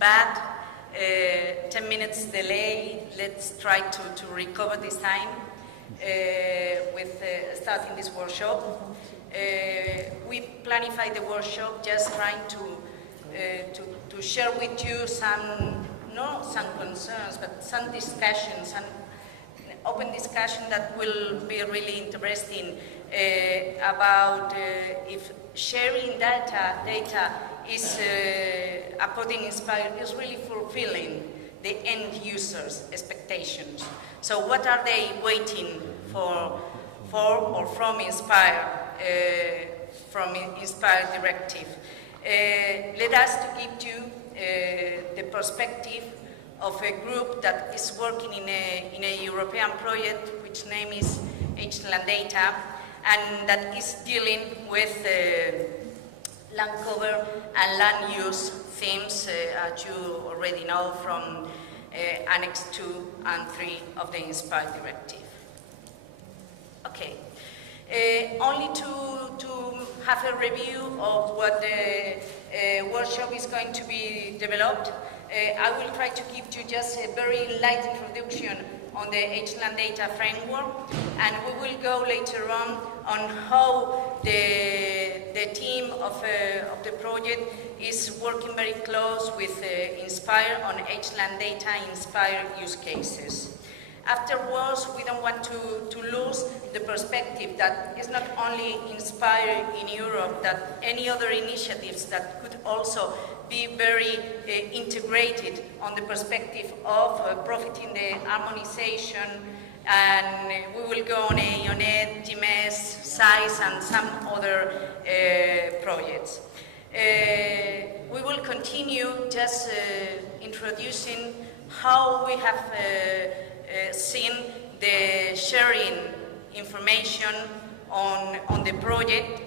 bad. 10 minutes delay. Let's try to recover this time with starting this workshop. We planified the workshop just trying to share with you some concerns, but some discussions, some open discussion that will be really interesting about if sharing data is, according to Inspire, is really fulfilling the end users' expectations. So what are they waiting for or from Inspire, Inspire Directive? Let us to give you the perspective of a group that is working in a European project which name is HLANDATA, and that is dealing with land cover and land use themes, as you already know from Annex 2 and 3 of the Inspire Directive. Okay, only to have a review of what the workshop is going to be developed. I will try to give you just a very light introduction on the HLANDATA framework, and we will go later on how the team of the project is working very close with Inspire on HLANDATA Inspire use cases. Afterwards, we don't want to lose the perspective that it's not only Inspire in Europe, that any other initiatives that could also be very integrated on the perspective of profiting the harmonization, and we will go on AONET, GMS, SIZE, and some other projects. We will continue just introducing how we have seen the sharing information on the project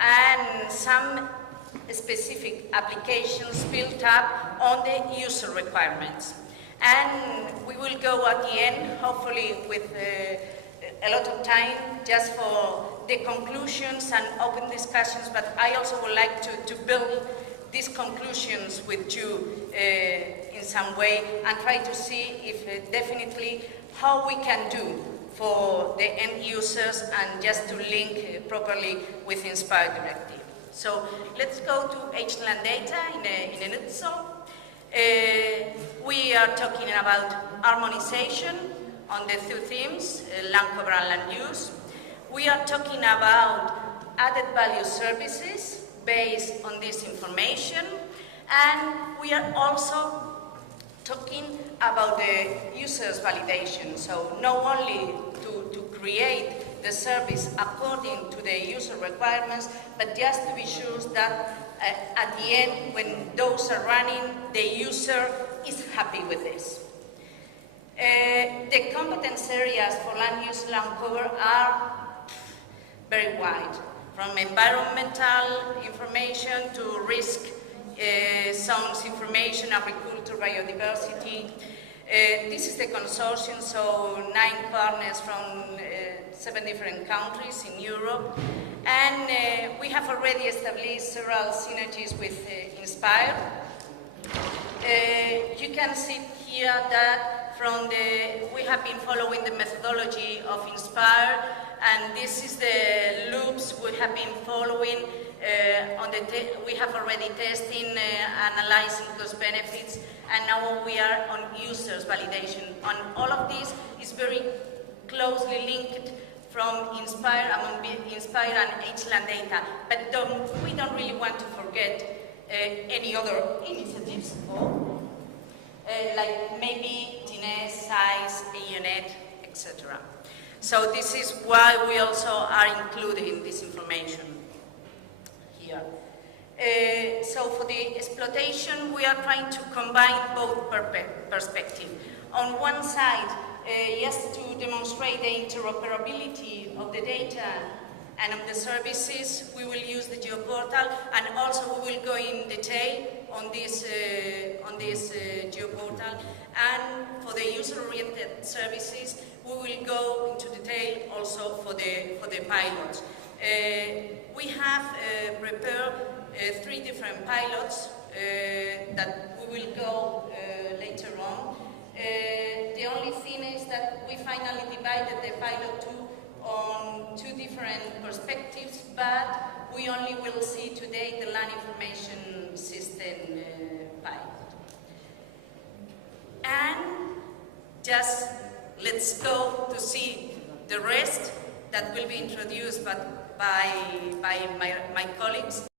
and some specific applications built up on the user requirements. And we will go at the end, hopefully with a lot of time, just for the conclusions and open discussions, but I also would like to build these conclusions with you in some way and try to see if definitely how we can do for the end users and just to link properly with Inspire Directive. So let's go to HLANDATA in a nutshell. We are talking about harmonization on the two themes, land cover and land use. We are talking about added value services based on this information, and we are also talking about the user's validation. So not only to create the service according to the user requirements, but just to be sure that at the end, when those are running, the user is happy with this. The competence areas for land use land cover are very wide, from environmental information to risk zones information, agriculture, biodiversity. This is the consortium, so 9 partners from 7 different countries in Europe, and we have already established several synergies with Inspire. You can see here that we have been following the methodology of Inspire, and this is the loops we have been following. We have already testing, analyzing cost benefits, and now we are on users validation. And all of this is very closely linked from Inspire, among Inspire and HLANDATA. But we don't really want to forget any other initiatives, like maybe GNS, SIZE, AONET, etc. So this is why we also are including this information here. So for the exploitation, we are trying to combine both perspectives. On one side, just to demonstrate the interoperability of the data and of the services, we will use the geoportal, and also we will go in detail on this geoportal. And for the user-oriented services, we will go into detail also for the pilots. We have prepared 3 different pilots that we will go later on. The only thing is that we finally divided the pilot on two different perspectives, but we only will see today the land information system pilot. And just let's go to see the rest that will be introduced by my colleagues.